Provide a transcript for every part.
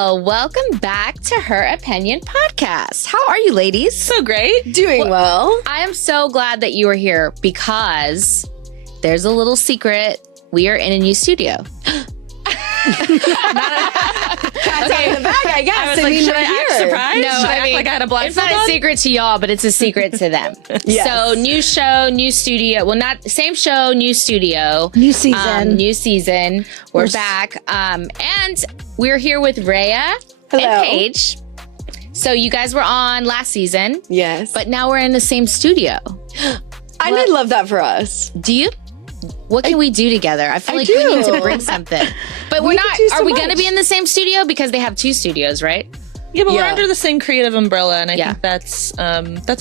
Well, welcome back to Her Opinion Podcast. How are you, ladies? So great. Doing well. I am so glad that you are here because there's a little secret. We are in a new studio. Okay, in the back, I guess. I was like, should I act surprised? No, should I act like I had a it's blindfold not on? a secret to y'all, but it's a secret to them. Yes. So new show, new studio. Well, not same show, new studio. New season. New season. We're back. And we're here with Raya Hello. and Paige. So you guys were on last season, Yes. but now we're in the same studio. I did love that for us. Do you? What can we do together? I feel I like we need do. to bring something. But we're We not. could do so Are we going to much. be in the same studio because they have two studios, right? Yeah, but we're Yeah. under the same creative umbrella, and I Yeah. think that's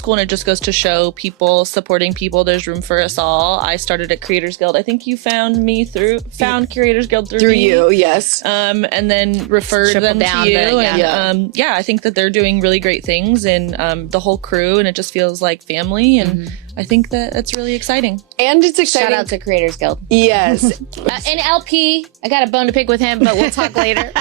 cool. And it just goes to show people supporting people. There's room for us all. I started at Creators Guild. I think you found Creators Guild through me. you, yes. And then referred Triple them down, to you. but And I think that they're doing really great things, and the whole crew, and it just feels like family. And I think that that's really exciting. And it's exciting. Shout out to Creators Guild. Yes. And LP, I got a bone to pick with him, but we'll talk later.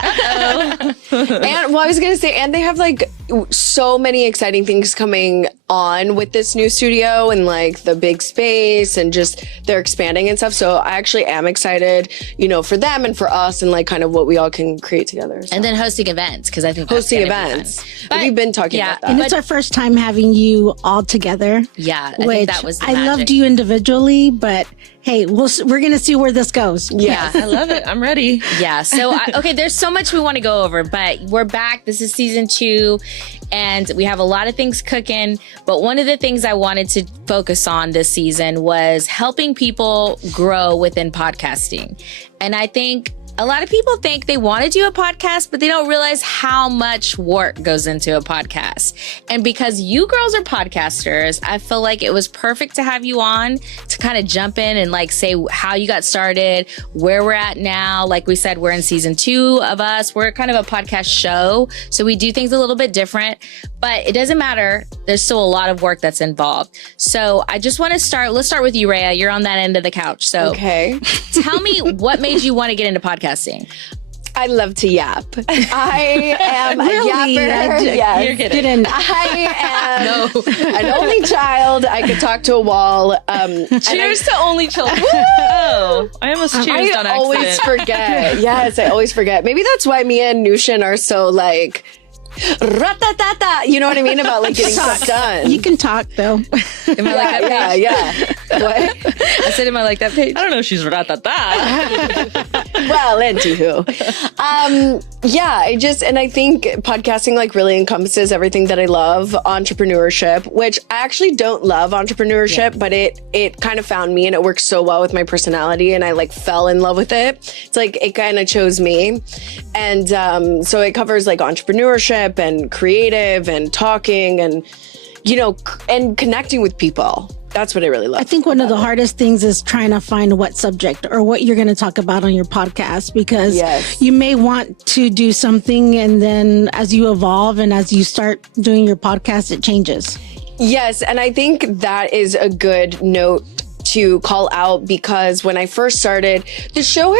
And well, I was going to say, and they have like so many exciting things coming on with this new studio and like the big space and just they're expanding and stuff. So I actually am excited, for them and for us and like kind of what we all can create together. So. And then hosting events, because I think that's hosting gonna be events. fun. But- We've been talking yeah, about that. and it's our first time having you all together. Yeah, I which think that was the I magic. loved you individually, but hey, we're gonna see where this goes. Yes. I love it. I'm ready. Yeah. So, okay, there's so much we want to go over, but we're back. This is season 2, and we have a lot of things cooking. But one of the things I wanted to focus on this season was helping people grow within podcasting. And I think a lot of people think they want to do a podcast, but they don't realize how much work goes into a podcast. And because you girls are podcasters, I feel like it was perfect to have you on to kind of jump in and like say how you got started, where we're at now. Like we said, we're in season 2 of us. We're kind of a podcast show. So we do things a little bit different, but it doesn't matter. There's still a lot of work that's involved. So I just want to let's start with you, Raya. You're on that end of the couch. So Okay. tell me what made you want to get into podcasting? I love to yap. I am Really? a yapper. Yes. You're kidding. Didn't. I am an only child. I could talk to a wall. Cheers to only children. Oh, I almost cheersed on I always accident. forget. Yes, I always forget. Maybe that's why me and Nushin are so like, ratatata. You know what I mean about like getting stuff done. You can talk though. Am I like that, yeah. What? I said, am I like that, Paige? I don't know if she's ratata. Well, anywho. I think podcasting like really encompasses everything that I love. Entrepreneurship, which I actually don't love entrepreneurship, but it kind of found me and it works so well with my personality and I like fell in love with it. It's like it kind of chose me. And so it covers like entrepreneurship and creative and talking and, and connecting with people. That's what I really love. I think one of the hardest things is trying to find what subject or what you're going to talk about on your podcast because Yes. you may want to do something and then as you evolve and as you start doing your podcast, it changes. Yes, and I think that is a good note to call out because when I first started, the show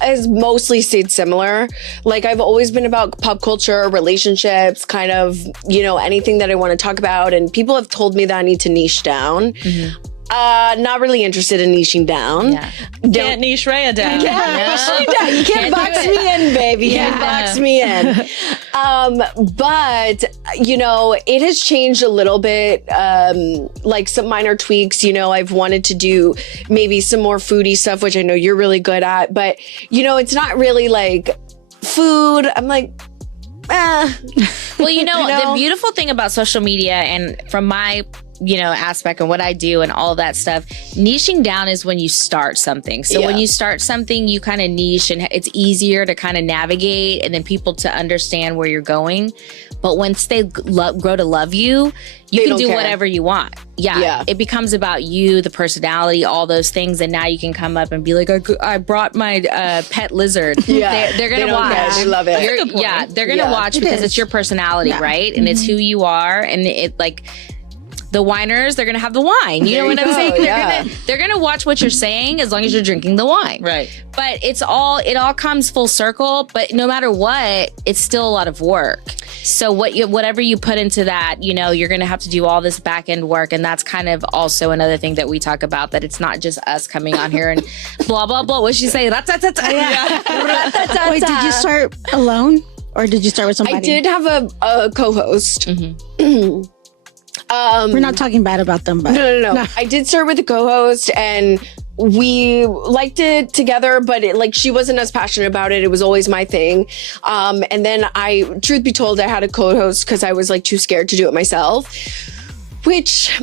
has mostly stayed similar. Like I've always been about pop culture, relationships, kind of, anything that I want to talk about. And people have told me that I need to niche down. Not really interested in niching down. Yeah. Can't niche Raya down. You can't box me in, baby. You can't box me in. But, it has changed a little bit, like some minor tweaks. I've wanted to do maybe some more foodie stuff, which I know you're really good at. But, it's not really like food. I'm like, Well, the beautiful thing about social media and from my aspect and what I do and all that stuff, niching down is when you start something. So when you start something, you kind of niche and it's easier to kind of navigate and then people to understand where you're going. But once they grow to love you, you can don't do care. whatever you want. Yeah. It becomes about you, the personality, all those things. And now you can come up and be like, I brought my pet lizard. Yeah. They're going They to don't care. watch. They love it. You're- That's a good point. yeah, they're going to Yeah. watch It because is. it's your personality, Yeah. right? And it's who you are. And it like... the whiners, they're gonna have the wine. You know what I'm saying? Yeah. They're gonna watch what you're saying as long as you're drinking the wine. Right. But it all comes full circle. But no matter what, it's still a lot of work. So whatever you put into that, you're gonna have to do all this back end work, and that's kind of also another thing that we talk about. That it's not just us coming on here and blah blah blah. What'd she say? Wait, did you start alone or did you start with somebody? I did have a co-host. We're not talking bad about them, but No. I did start with a co-host, and we liked it together, but she wasn't as passionate about it. It was always my thing. And then truth be told, I had a co-host because I was too scared to do it myself, which,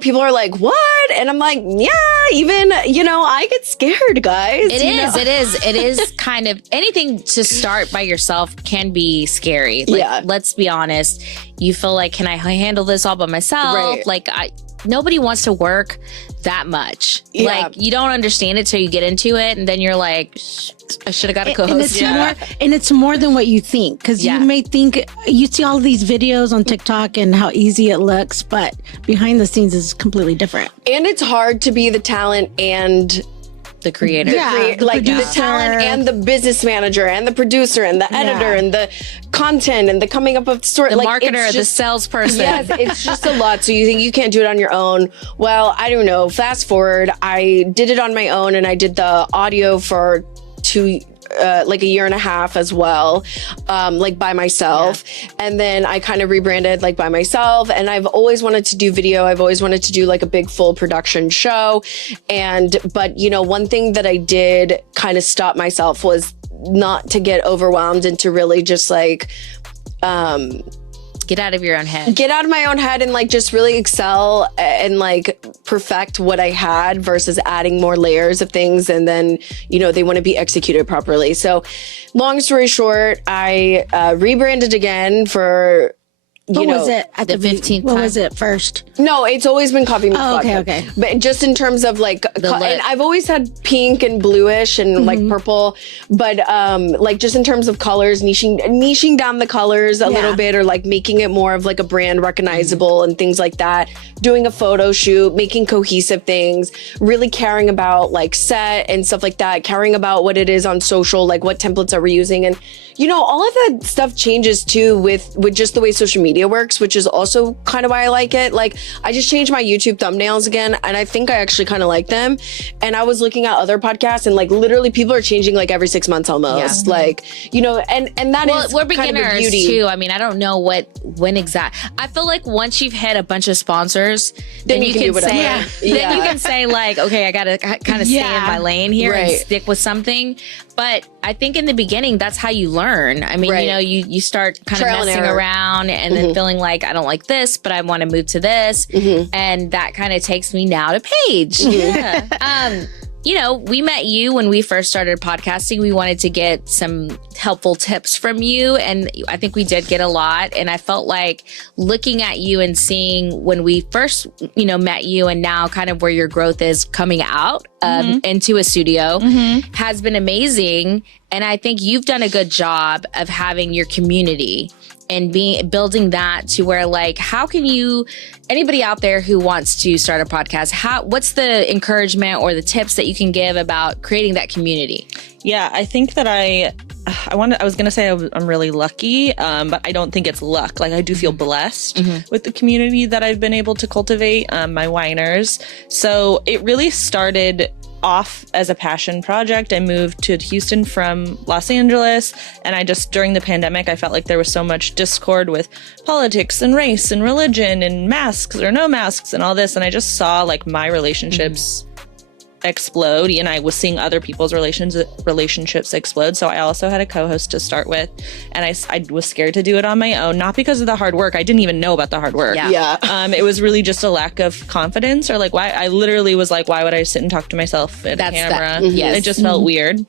people are like, what? And I'm like, yeah, even, I get scared, guys. It is kind of anything to start by yourself can be scary. Let's be honest. You feel like, can I handle this all by myself? Right. Nobody wants to work that much. Yeah. You don't understand it till you get into it, and then you're like, I should have got a co-host. And it's more than what you think, because you may think you see all these videos on TikTok and how easy it looks, but behind the scenes is completely different. And it's hard to be the talent and the creator. The talent and the business manager and the producer and the editor and the content and the coming up of the story. The marketer, the salesperson. Yes, it's just a lot. So you think you can't do it on your own. Well, I don't know. Fast forward, I did it on my own, and I did the audio for a year and a half as well, by myself. And then I kind of rebranded by myself. And I've always wanted to do video. I've always wanted to do a big full production show. But one thing that I did kind of stop myself was not to get overwhelmed and to really just get out of your own head. Get out of my own head and just really excel and perfect what I had versus adding more layers of things. And then, they want to be executed properly. So long story short, I rebranded again for, What was it at the 15th What time? was it first? No, it's always been Coffee Meets Vodka. Okay. But just in terms of and I've always had pink and bluish and purple, but just in terms of colors, niching down the colors a little bit, or making it more of a brand recognizable and things like that. Doing a photo shoot, making cohesive things, really caring about set and stuff like that, caring about what it is on social, what templates are we using, and all of that stuff changes too with just the way social media works, which is also kind of why I like it. I just changed my YouTube thumbnails again, and I think I actually kind of like them. And I was looking at other podcasts, and literally people are changing every 6 months almost. And that is we're kind of the beginners beauty. too. I mean, I don't know when exact. I feel like once you've hit a bunch of sponsors, then you can do whatever. say, then you can say okay, I gotta kind of stay in my lane here and stick with something. But I think in the beginning, that's how you learn. I mean, you start kind of messing around and then feeling like, I don't like this, but I want to move to this. And that kind of takes me now to Paige. We met you when we first started podcasting. We wanted to get some helpful tips from you, and I think we did get a lot. And I felt like looking at you and seeing when we first, met you, and now kind of where your growth is coming out into a studio has been amazing. And I think you've done a good job of having your community and building that to where how can anybody out there who wants to start a podcast, what's the encouragement or the tips that you can give about creating that community? Yeah, I think that I was going to say I'm really lucky, but I don't think it's luck. I do feel blessed with the community that I've been able to cultivate, my whiners. So it really started off as a passion project. I moved to Houston from Los Angeles, and during the pandemic, I felt like there was so much discord with politics and race and religion and masks or no masks and all this. And I just saw my relationships explode, and I was seeing other people's relationships explode. So I also had a co-host to start with, and I was scared to do it on my own, not because of the hard work. I didn't even know about the hard work. It was really just a lack of confidence, or why I literally was why would I sit and talk to myself at a camera? It just felt weird.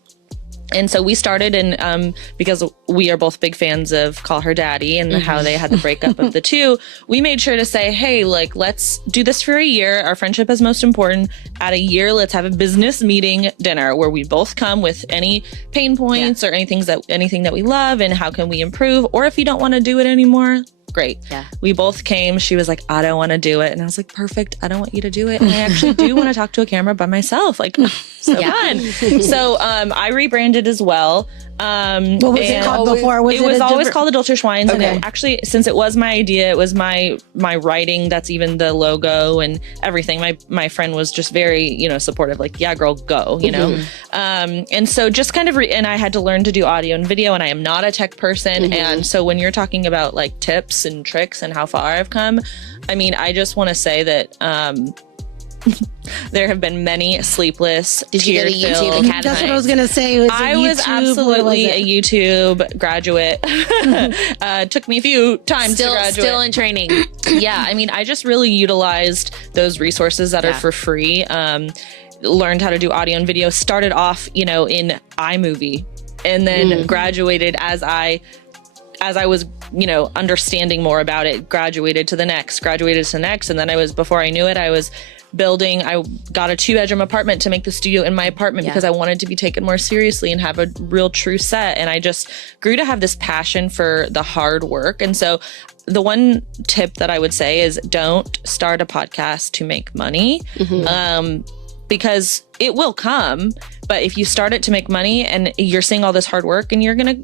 And so we started, and because we are both big fans of Call Her Daddy and how they had the breakup of the two, we made sure to say, hey, let's do this for a year. Our friendship is most important. At a year, let's have a business meeting dinner where we both come with any pain points or anything that we love and how can we improve. Or if you don't want to do it anymore, great. Yeah. We both came. She was like, I don't want to do it. And I was like, perfect. I don't want you to do it. And I actually do want to talk to a camera by myself. Like, so fun. So I rebranded as well. What was it called before? It was always called Adultish Whines. Okay. And it actually, since it was my idea, it was my writing. That's even the logo and everything. My friend was just very, supportive. Like, yeah, girl, go, and so just kind of, and I had to learn to do audio and video, and I am not a tech person. And so when you're talking about like tips and tricks and how far I've come, I mean, I just want to say that, there have been many sleepless, tear-filled. That's what I was gonna say. I was absolutely a YouTube graduate. Took me a few times to graduate. Still in training. Yeah, I mean, I just really utilized those resources that are for free. Learned how to do audio and video. Started off, in iMovie, and then graduated as I was, understanding more about it. Graduated to the next, and then before I knew it, I was building. I got a 2-bedroom apartment to make the studio in my apartment because I wanted to be taken more seriously and have a real true set. And I just grew to have this passion for the hard work. And so the one tip that I would say is don't start a podcast to make money. Because it will come, but if you start it to make money and you're seeing all this hard work and you're gonna,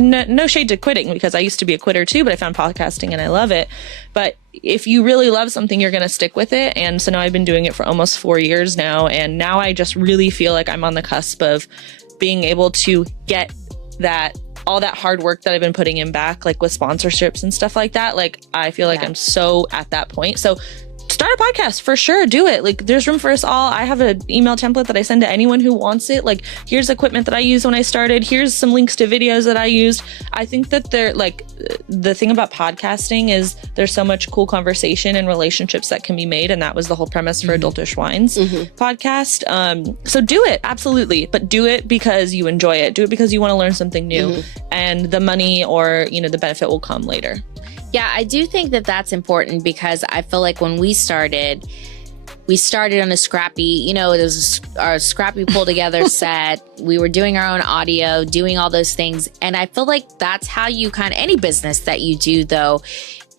no shade to quitting, because I used to be a quitter too, but I found podcasting and I love it. But if you really love something, you're gonna stick with it. And so now I've been doing it for almost 4 years now, and now I just really feel like I'm on the cusp of being able to get all that hard work that I've been putting in back, like with sponsorships and stuff like that. Like, I feel like I'm so at that point. So start a podcast for sure. Do it. Like, there's room for us all. I have an email template that I send to anyone who wants it. Like, here's equipment that I used when I started. Here's some links to videos that I used. I think that the thing about podcasting is there's so much cool conversation and relationships that can be made. And that was the whole premise for Adultish Whines podcast. So do it. Absolutely. But do it because you enjoy it. Do it because you want to learn something new, and the money or, the benefit will come later. Yeah, I do think that that's important, because I feel like when we started on a scrappy, there was our scrappy pull together set. We were doing our own audio, doing all those things. And I feel like that's how you any business that you do, though,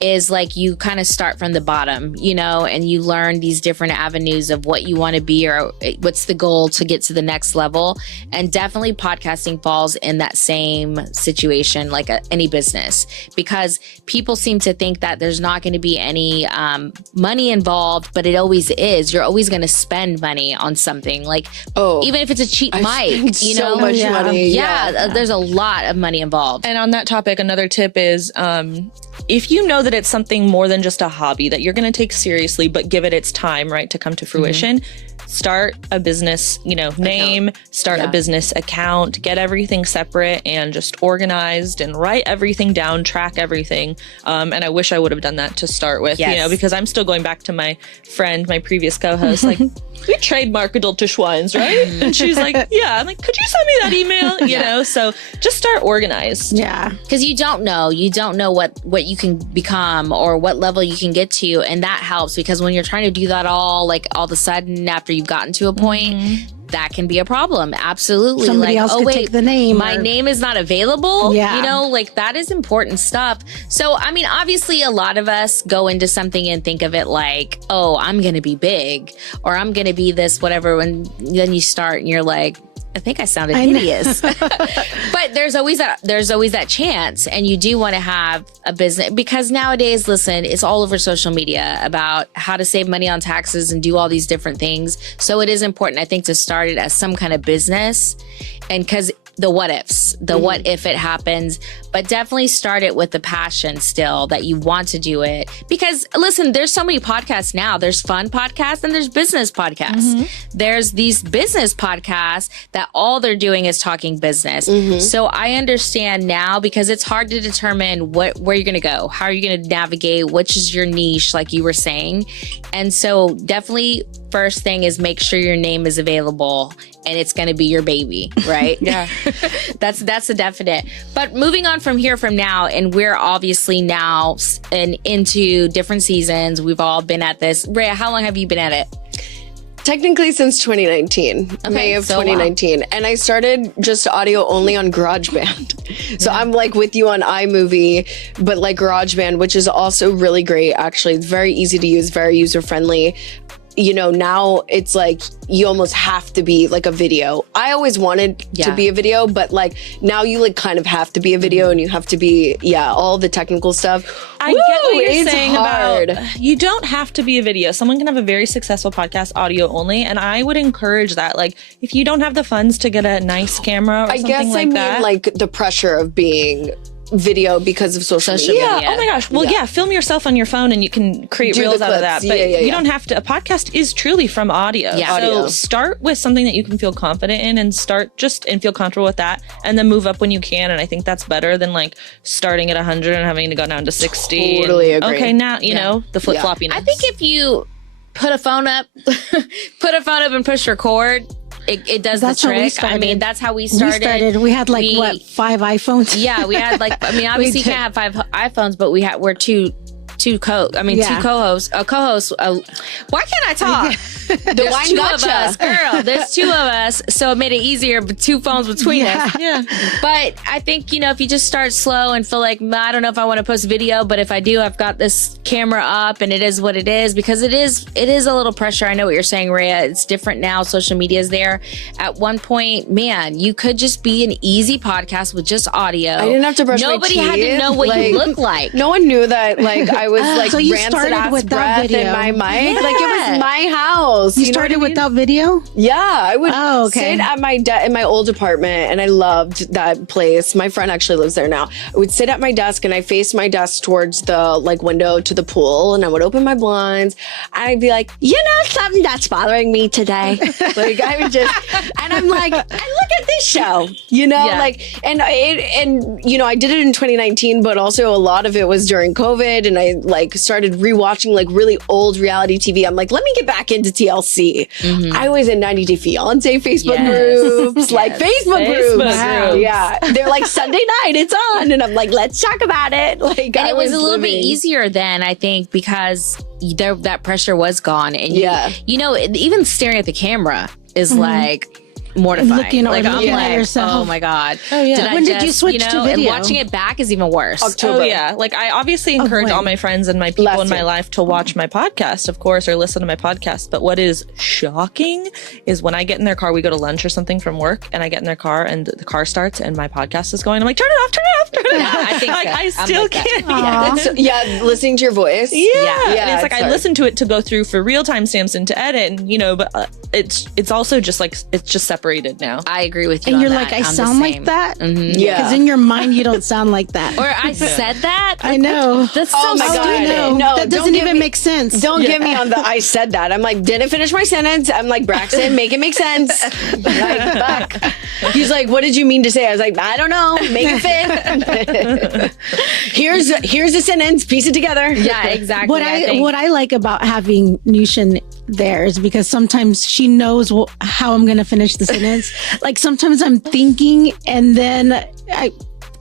is like you kind of start from the bottom, and you learn these different avenues of what you want to be or what's the goal to get to the next level. And definitely podcasting falls in that same situation, like any business, because people seem to think that there's not going to be any money involved, but it always is. You're always going to spend money on something, like even if it's a cheap mic, so much money. Yeah, there's a lot of money involved. And on that topic, another tip is if you know that it's something more than just a hobby that you're going to take seriously, but give it its time, right, to come to fruition, start a business, name, start a business account, get everything separate and just organized, and write everything down, track everything. And I wish I would have done that to start with, because I'm still going back to my friend, my previous co-host, like, we trademark Adultish Whines, right? And she's like, yeah. I'm like, could you send me that email? So just start organized. Yeah. Because you don't know what you can become or what level you can get to. And that helps, because when you're trying to do that all of a sudden after you've gotten to a point, that can be a problem. Absolutely. Somebody else could take the name. My name is not available. Yeah. That is important stuff. So, I mean, obviously a lot of us go into something and think of it like, oh, I'm going to be big, or I'm going to be this, whatever. And then you start and you're like, I think I sounded hideous. But there's always that chance, and you do want to have a business, because nowadays, listen, it's all over social media about how to save money on taxes and do all these different things. So it is important, I think, to start it as some kind of business, and because the what ifs, what if it happens, but definitely start it with the passion still that you want to do it. Because listen, there's so many podcasts now. There's fun podcasts and there's business podcasts. There's these business podcasts that all they're doing is talking business. So I understand now, because it's hard to determine where you're going to go, how are you going to navigate, which is your niche, like you were saying. And so definitely first thing is make sure your name is available and it's going to be your baby, right? Yeah. That's a definite. But moving on from now, and we're obviously now into different seasons. We've all been at this. Raya, how long have you been at it? Technically since 2019, May of 2019. Wow. And I started just audio only on GarageBand. So I'm like with you on iMovie, but like GarageBand, which is also really great, actually. It's very easy to use, very user-friendly. You know, now it's like you almost have to be like a video. I always wanted to be a video, but like now you like kind of have to be a video and you have to be, all the technical stuff. I get what you're saying about you don't have to be a video. Someone can have a very successful podcast audio only. And I would encourage that. Like if you don't have the funds to get a nice camera or something like that. I mean like the pressure of being video because of social media. Oh my gosh. Well, film yourself on your phone and you can create reels out of that. But you don't have to. A podcast is truly from audio. Yeah. So start with something that you can feel confident in and feel comfortable with that and then move up when you can. And I think that's better than like starting at 100 and having to go down to 60. Totally agree. Okay, now, you know, the flip-floppiness. I think if you put a phone up and push record, it does the trick. I mean, that's how we started. We had like 5 iPhones? Yeah, we had like, I mean, obviously you can't have 5 iPhones, but we're two co-hosts. Why can't I talk? There's wine 2 gotcha. of us, girl. There's 2 of us, so it made it easier. But 2 phones between us. Yeah. But I think if you just start slow and feel like I don't know if I want to post video, but if I do, I've got this camera up, and it is what it is because it is a little pressure. I know what you're saying, Raya. It's different now. Social media is there. At one point, man, you could just be an easy podcast with just audio. I didn't have to brush my teeth. Nobody had to know what you look like. No one knew that. Like I was like so you rancid started ass without breath video in my mic. Like it was my house. You started without video? Yeah, I would sit at my in my old apartment, and I loved that place. My friend actually lives there now. I would sit at my desk, and I faced my desk towards the like window to the pool, and I would open my blinds. And I'd be like, something that's bothering me today. Like I would just, and I'm like, I look at this show, like, and I did it in 2019, but also a lot of it was during COVID, and I like started rewatching like really old reality TV. I'm like, let me get back into TLC. I was in 90 Day Fiance Facebook groups, like Facebook groups. Wow. Yeah, they're like Sunday night, it's on, and I'm like, let's talk about it. Like, and it was a little bit easier then, I think, because that pressure was gone, and even staring at the camera is like mortifying. Looking at yourself. Oh my god. Oh yeah. When did you switch to video? And watching it back is even worse. October. Oh yeah. Like I obviously encourage all my friends and my people in my life to watch my podcast, of course, or listen to my podcast. But what is shocking is when I get in their car, we go to lunch or something from work, and I get in their car and the car starts and my podcast is going. I'm like, turn it off, turn it off, turn it off. I think like, so. I still can't. Listening to your voice. Yeah. And it's like I listen to it to go through for real timestamps and to edit, and but it's also just like it's just separated now. I agree with you. And you're on like, that. I sound like that? Mm-hmm. Yeah. Because in your mind, you don't sound like that. Or I said that? I know. That's so Oh my God. stupid. No, that doesn't even make sense. Don't get me on the I said that. I'm like, didn't finish my sentence. I'm like, Braxton, make it make sense. Like, fuck. He's like, what did you mean to say? I was like, I don't know. Make it fit. Here's a sentence. Piece it together. Yeah, exactly. What I like about having Nushin there is because sometimes she knows how I'm going to finish the sentence. Like sometimes I'm thinking and then I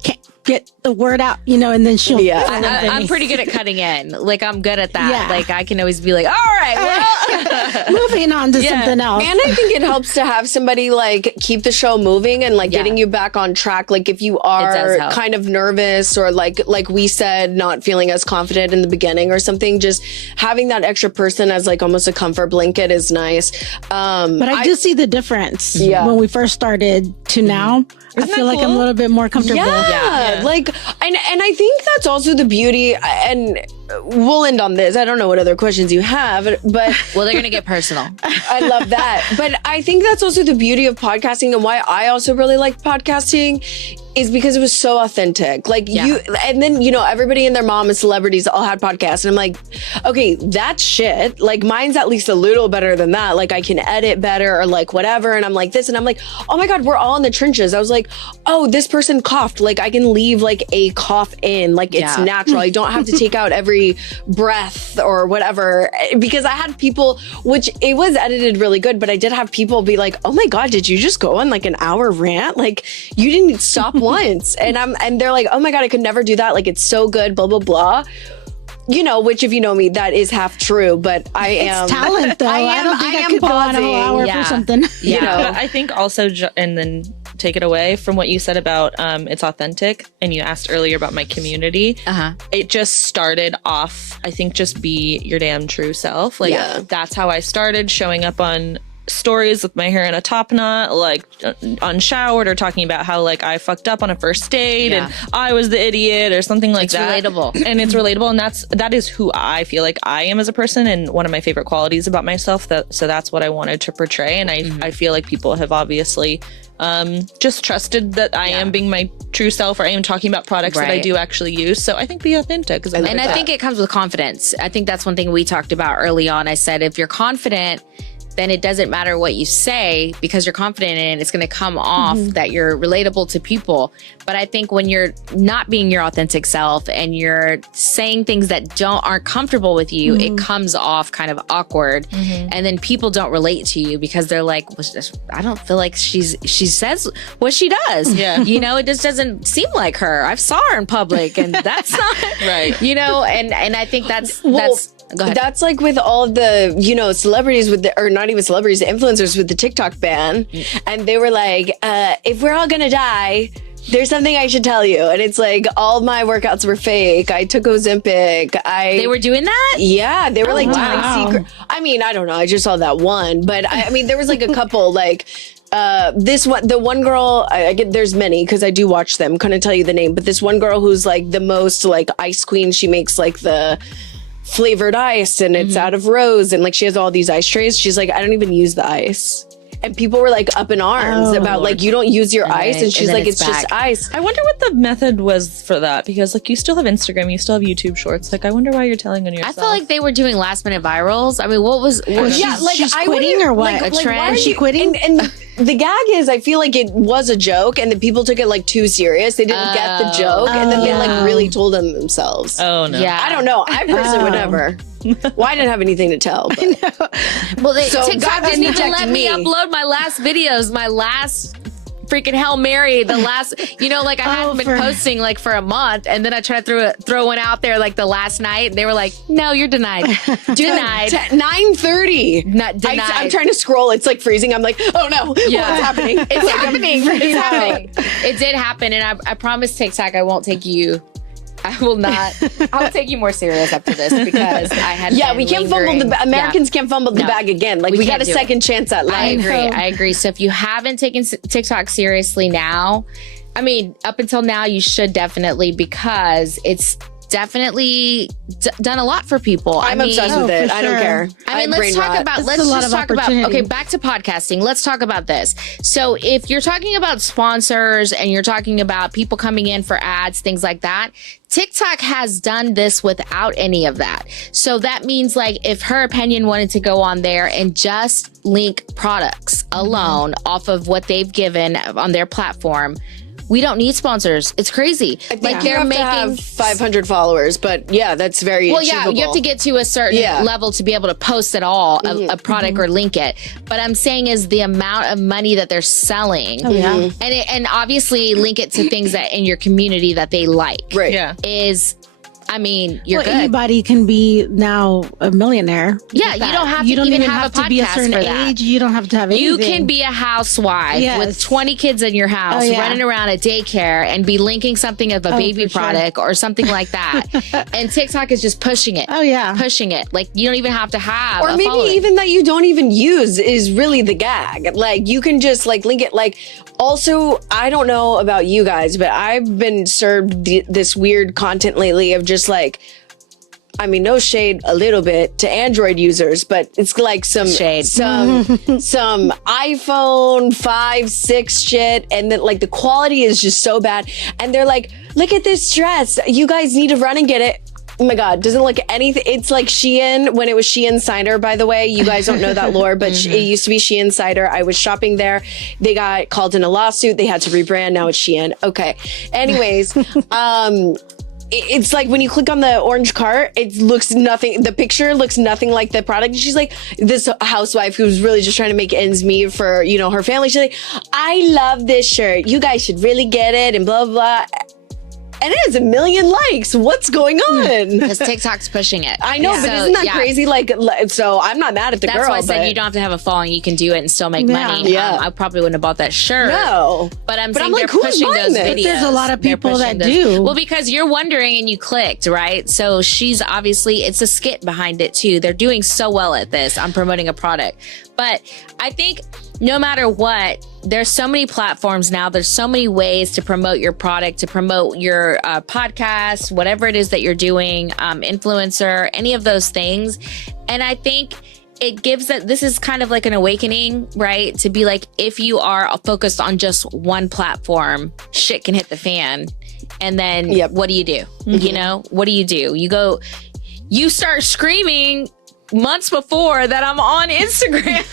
can't get the word out, and then she'll. Yeah. I'm pretty good at cutting in. Like I'm good at that. Yeah. Like I can always be like, all right, well, moving on to something else. And I think it helps to have somebody like keep the show moving and like getting you back on track. Like if you are kind of nervous or like we said, not feeling as confident in the beginning or something, just having that extra person as like almost a comfort blanket is nice. But I do see the difference when we first started to now. I feel like I'm a little bit more comfortable. Yeah. Like, and I think that's also the beauty, and we'll end on this. I don't know what other questions you have, but well, they're going to get personal. I love that. But I think that's also the beauty of podcasting, and why I also really like podcasting is because it was so authentic. Like and then, everybody and their mom and celebrities all had podcasts. And I'm like, okay, that's shit. Like mine's at least a little better than that. Like I can edit better or like whatever. And I'm like this. And I'm like, oh my God, we're all in the trenches. I was like, oh, this person coughed. Like I can leave like a cough in, like it's natural. I don't have to take out every breath or whatever. Because I had people, which it was edited really good, but I did have people be like, oh my God, did you just go on like an hour rant? Like you didn't stop once. And they're like, oh my God, I could never do that. Like it's so good, blah, blah, blah. you know, which if you know me, that is half true, but I am talent though. I don't think I could go on a whole hour for something. You know, But I think also, and then take it away from what you said about it's authentic, and you asked earlier about my community. It just started off, I think, just be your damn true self. Like that's how I started showing up on stories with my hair in a top knot, like unshowered, or talking about how like I fucked up on a first date and I was the idiot or something like that. It's relatable. And it's relatable, and that is who I feel like I am as a person, and one of my favorite qualities about myself. So that's what I wanted to portray, and I feel like people have obviously just trusted that I am being my true self, or I am talking about products that I do actually use. So I think be authentic. And I think it comes with confidence. I think that's one thing we talked about early on. I said, if you're confident, then it doesn't matter what you say, because you're confident in it, it's going to come off that you're relatable to people. But I think when you're not being your authentic self and you're saying things that aren't comfortable with you, it comes off kind of awkward. And then people don't relate to you because they're like, I don't feel like she says what she does. You know, it just doesn't seem like her. I saw her in public and that's not right. You know, and I think that's go ahead. That's like with all of the, you know, celebrities or not even celebrities, influencers with the TikTok ban. And they were like, if we're all gonna die, there's something I should tell you. And it's like, all my workouts were fake. I took Ozempic. They were doing that? Yeah, they were like telling secret. I mean, I don't know. I just saw that one. But I mean, there was like a couple, like, the one girl, there's many because I do watch them. Couldn't tell you the name. But this one girl who's like the most like ice queen. She makes like the flavored ice, and it's out of rose, and like she has all these ice trays. She's like, I don't even use the ice. And people were like up in arms about like, you don't use your ice. And she's like, it's just ice. I wonder what the method was for that, because like you still have Instagram, you still have YouTube Shorts. Like I wonder why you're telling on yourself. I feel like they were doing last minute virals. I mean, she's quitting or what? Like a trend? Is she quitting? And the gag is, I feel like it was a joke, and the people took it like too serious. They didn't get the joke, and then they like really told on themselves. Oh no! Yeah, I don't know. I personally would never. Well, I didn't have anything to tell. Well, So TikTok God didn't even let protected me me. upload my last videos, my last freaking Hail Mary, the last, you know, like I hadn't been posting like for a month, and then I tried to throw one out there like the last night, and they were like, no, you're denied. Denied. 9:30. Not denied. I'm trying to scroll. It's like freezing. I'm like, oh no, what's happening? It's happening. It's happening. It did happen, and I promise TikTok I won't take you. I will not. I'll take you more serious after this, because I had. Yeah, we can't fumble Americans can't fumble the bag again. Like we got a second chance at life. I agree. So if you haven't taken TikTok seriously now, I mean, up until now, you should definitely, because it's definitely done a lot for people. I'm obsessed with it. I don't care. I mean, let's talk about, okay, back to podcasting. Let's talk about this. So if you're talking about sponsors and you're talking about people coming in for ads, things like that, TikTok has done this without any of that. So that means like if Her Opinion wanted to go on there and just link products alone off of what they've given on their platform, we don't need sponsors. It's crazy. Like they're making to have 500 followers, but yeah, that's very achievable. Yeah, you have to get to a certain level to be able to post at all a product or link it. But I'm saying is the amount of money that they're selling, and obviously link it to things that in your community that they like. Right. Yeah. Is, I mean, you're good. Anybody can be now a millionaire. Yeah, you don't have to even have a podcast to be a certain for that. age. You don't have to have anything. You can be a housewife with 20 kids in your house, running around at daycare, and be linking something of a baby product or something like that. And TikTok is just pushing it. Pushing it. Like you don't even have to have. Or maybe even that you don't even use is really the gag. Like you can just like link it. Like also, I don't know about you guys, but I've been served this weird content lately of just like, I mean, no shade a little bit to Android users, but it's like some shade, some iPhone 5, 6 shit. And then like the quality is just so bad. And they're like, look at this dress. You guys need to run and get it. Oh my God, doesn't look anything. It's like Shein, when it was Shein Cider, by the way. You guys don't know that lore, but it used to be Shein Cider. I was shopping there. They got called in a lawsuit. They had to rebrand. Now it's Shein. Okay. Anyways, it's like when you click on the orange cart, it looks nothing. The picture looks nothing like the product. And she's like, this housewife who's really just trying to make ends meet for, you know, her family. She's like, I love this shirt. You guys should really get it and blah, blah, blah. and it has 1 million likes. What's going on? Because TikTok's pushing it. I know, but isn't that crazy? Like, so I'm not mad at the girl. That's why I said you don't have to have a following. You can do it and still make money. Yeah. I probably wouldn't have bought that shirt. No. But I'm like, they're who's pushing buying those this? videos. There's a lot of They're people that pushing do. Well, because you're wondering and you clicked, right? So she's obviously, it's a skit behind it too. They're doing so well at this. I'm promoting a product. But I think no matter what, there's so many platforms now. There's so many ways to promote your product, to promote your podcast, whatever it is that you're doing, influencer, any of those things. And I think it gives that this is kind of like an awakening, right? To be like, if you are focused on just one platform, shit can hit the fan. And then what do? You know, what do? You start screaming months before that I'm on Instagram.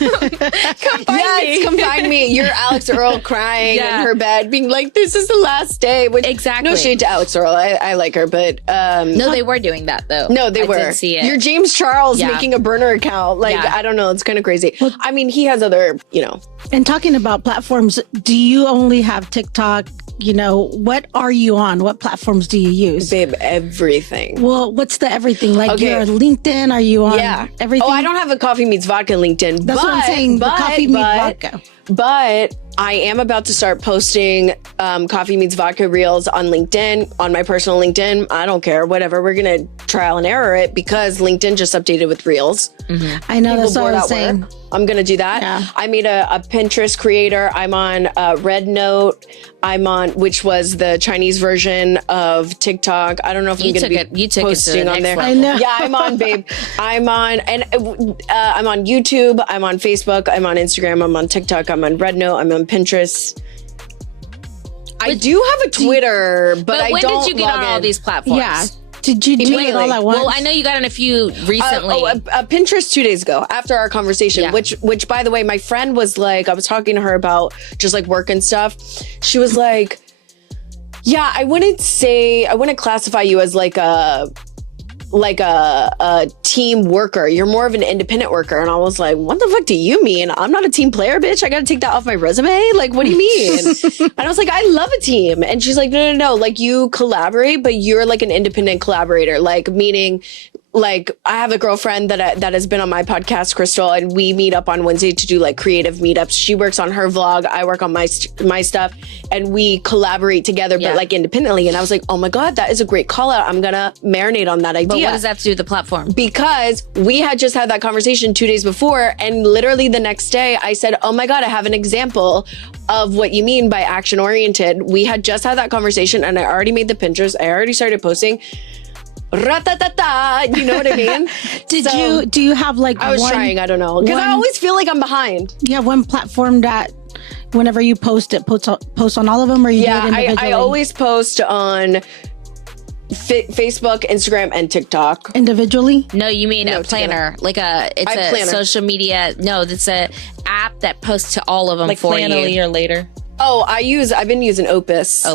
Come find me. Come find me. You're Alex Earl crying in her bed, being like, this is the last day. Which, exactly. No shade to Alex Earl. I like her, but... no, they were doing that, though. No, they were. I did see it. You're James Charles making a burner account. Like, I don't know. It's kind of crazy. Well, I mean, he has other, And talking about platforms, do you only have TikTok? What are you on? What platforms do you use? Babe, everything. Well, what's the everything? Like, you're on LinkedIn? Are you on everything? Oh, I don't have a Coffee Meets Vodka LinkedIn. That's what I'm saying. The Coffee Meets Vodka. But I am about to start posting Coffee Meets Vodka reels on LinkedIn, on my personal LinkedIn. I don't care, whatever. We're going to trial and error it because LinkedIn just updated with reels. I know, that's what I was saying. I'm going to do that. Yeah. I made a Pinterest creator. I'm on Red Note. I'm on, which was the Chinese version of TikTok. I don't know if I'm going to be posting on there. I know. Yeah, I'm on, babe. I'm on YouTube. I'm on Facebook. I'm on Instagram. I'm on TikTok. I'm on Red Note. I'm on Pinterest. I do have a Twitter, but I don't. When did you get on all these platforms? Yeah. Did you do it all at once? Well, I know you got on a few recently. Pinterest 2 days ago after our conversation, which by the way, my friend was like, I was talking to her about just like work and stuff. She was like, yeah, I wouldn't classify you as like a team worker. You're more of an independent worker. And I was like, what the fuck do you mean? I'm not a team player, bitch. I got to take that off my resume. Like, what do you mean? And I was like, I love a team. And she's like, no. Like, you collaborate, but you're like an independent collaborator. Like, meaning, like, I have a girlfriend that has been on my podcast, Crystal, and we meet up on Wednesday to do like creative meetups. She works on her vlog. I work on my stuff, and we collaborate together, but like independently. And I was like, oh my God, that is a great call out. I'm going to marinate on that idea. But what does that have to do with the platform? Because we had just had that conversation 2 days before, and literally the next day I said, oh my God, I have an example of what you mean by action oriented. We had just had that conversation, and I already made the Pinterest. I already started posting. Ra-ta-ta-ta, you know what I mean? Do you have like I was trying, I don't know. Because I always feel like I'm behind. Yeah, one platform that whenever you post on all of them, or you do it individually? I always post on Facebook, Instagram, and TikTok. Individually? No, you mean a planner. Together. Like a social media. No, it's a app that posts to all of them, like for Planoly you. or later. Oh, I've been using Opus.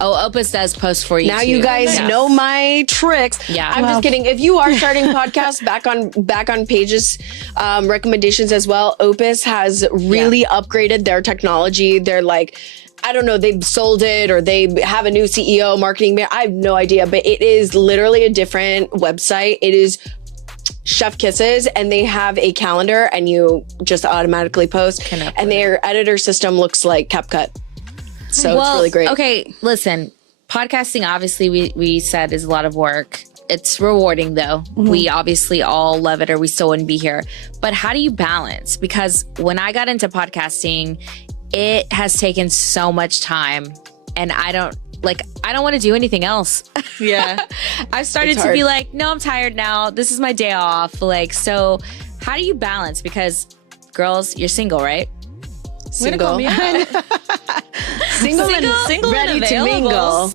Oh, Opus does post for you now too. You guys know my tricks. Yeah. I'm just kidding. If you are starting podcasts, back on Paige's recommendations as well, Opus has really upgraded their technology. They're like, I don't know, they've sold it or they have a new CEO, marketing man. I have no idea, but it is literally a different website. It is chef kisses, and they have a calendar, and you just automatically post. And their editor system looks like CapCut. So it's really great. Okay, listen, podcasting, obviously, we said is a lot of work. It's rewarding, though. Mm-hmm. We obviously all love it, or we still wouldn't be here. But how do you balance? Because when I got into podcasting, it has taken so much time, and I don't want to do anything else. Yeah. I started to be like, no, I'm tired now. This is my day off. Like, so how do you balance? Because girls, you're single, right? Single. Single and ready to mingle.